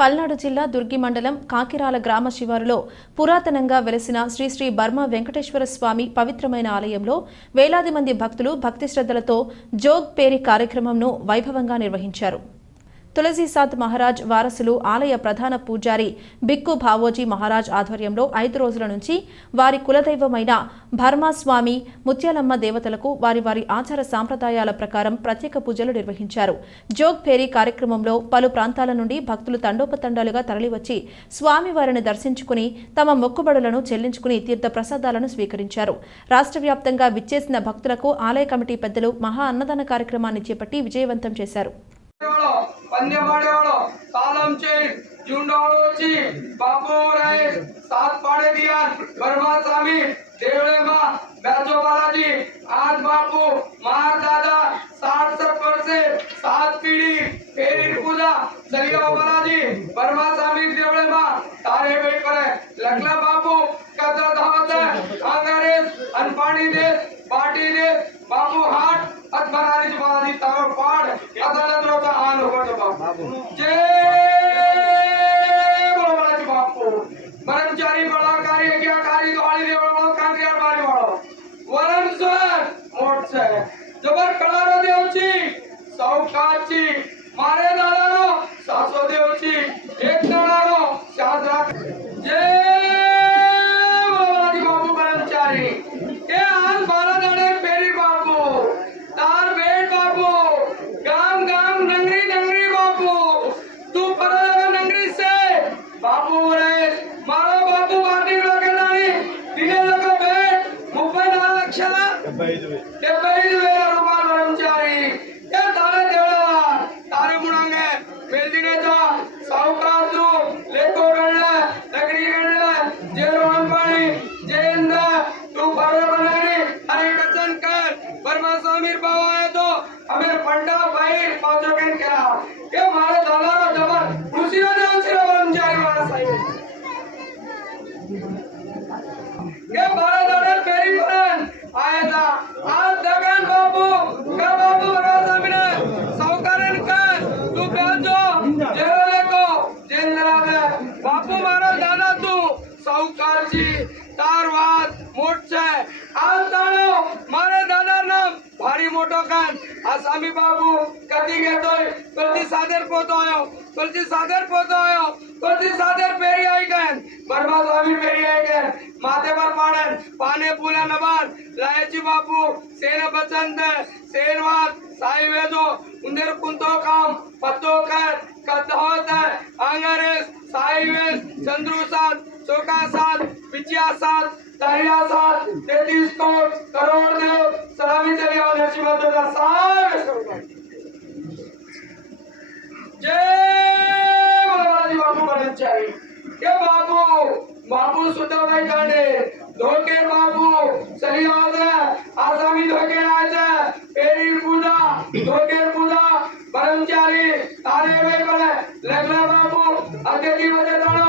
పల్నాడు జిల్లా దుర్గి మండలం కాకిరాల గ్రామ శివారులో పురాతనంగా వెలసిన శ్రీ శ్రీ బర్మ వెంకటేశ్వర స్వామి పవిత్రమైన ఆలయంలో వేలాది మంది భక్తులు భక్తి శ్రద్ధలతో జోగ్ పేరి కార్యక్రమంను వైభవంగా నిర్వహించారు. తులసీసాద్ మహారాజ్ వారసులు ఆలయ ప్రధాన పూజారి బిక్కు భావోజీ మహారాజ్ ఆధ్వర్యంలో 5 రోజుల నుంచి వారి కులదైవమైన భర్మాస్వామి ముత్యాలమ్మ దేవతలకు వారి వారి ఆచార సాంప్రదాయాల ప్రకారం ప్రత్యేక పూజలు నిర్వహించారు. జోగ్ ఫేరీ కార్యక్రమంలో పలు ప్రాంతాల నుండి భక్తులు తండోపతండాలుగా తరలివచ్చి స్వామివారిని దర్శించుకుని తమ మొక్కుబడులను చెల్లించుకుని తీర్థ ప్రసాదాలను స్వీకరించారు. రాష్ట్ర వ్యాప్తంగా విచ్చేసిన భక్తులకు ఆలయ కమిటీ పెద్దలు మహా అన్నదాన కార్యక్రమాన్ని చేపట్టి విజయవంతం చేశారు. आज बापू मार दादा 60-70 से 7 पीढ़ी फेरी पूजा चलियो बालाजी वर्मा स्वामी देवळे मा तारे वेट करे लगला बापू कदा धावत अंगारेस अनपाणी दे बाटी दे बापू हाट अतबरारी बालाजी तावर पाड अदालत रोता आन होतो बापू जय बालाजी बापू ब्रह्मचारी बड़ा कार्य किया कारी दोहाड़ी देवळो कांग्रियार बारी वाळो वरण सर मोठे जबर कळारो देवची सौकाची मारे दादानो सासो देवची एक दादानो शास्त्रा जय बाबाजी बापू ब्रह्मचारी के आज 12 दाडे पेरी बापू तार बेट बापू गाम गाम नंगरी नंगरी बापू तू परलगा नंगरी से बापू रे मारो बापू वाटी लगनानी तिने लगा बेट 34 లక్షల 75,000 రూపాయలు బ్రహ్మచారి ఏ तारे देवळा तारे मुणांगे मेलदिनेचा सावकारजू लेकोगणला नगरीगणला जेरवान पाणी जयंद तू बरोबर नगरी अरे कचनकर वर्मा स्वामी भाव आया तो हमें पंडा बाहेर पाचोकेन केला के मारे दादारो जबर खुशीला देवची ब्रह्मचारी मारा साहेब के 12 दाडे पेरी करून आया आज दगन बापू का बापू वर्मा स्वामी ने सावकारन कर तू बेचो जेवले को जेंद्रा में बापू मारा दादा तू सावकारची तारवाद मोठे आज ताणो मारे दादा नाम भारी मोठो कान आसामी बाबू कधी घेतोय कधी सादर पोतोयो कधी सादर पोतोयो कधी सादर पेरी आई गन बर्मा स्वामी पेरी आई गन माथे पर पाडन पाने पुला नबार लायची बापू सेन बचंद सेनवाद साईवेदो उंदर कुंतो काम पत्तो कर कदहोत आंगरेस साईवेस चंद्रुसाद चोकासाद विजयासाद दरियासाद 33 करोड़ देव सलामी चली और नसीबत का सारे जय बाबाजी बापू ब्रह्मचारी के बापू बापू सुद्धा भाई कांडे धोके बापू चली आजा आसामी धोके आजा पेरी पूजा धोके पूजा ब्रह्मचारी तारे वे करे लगला बापू अतिथि बजे दाना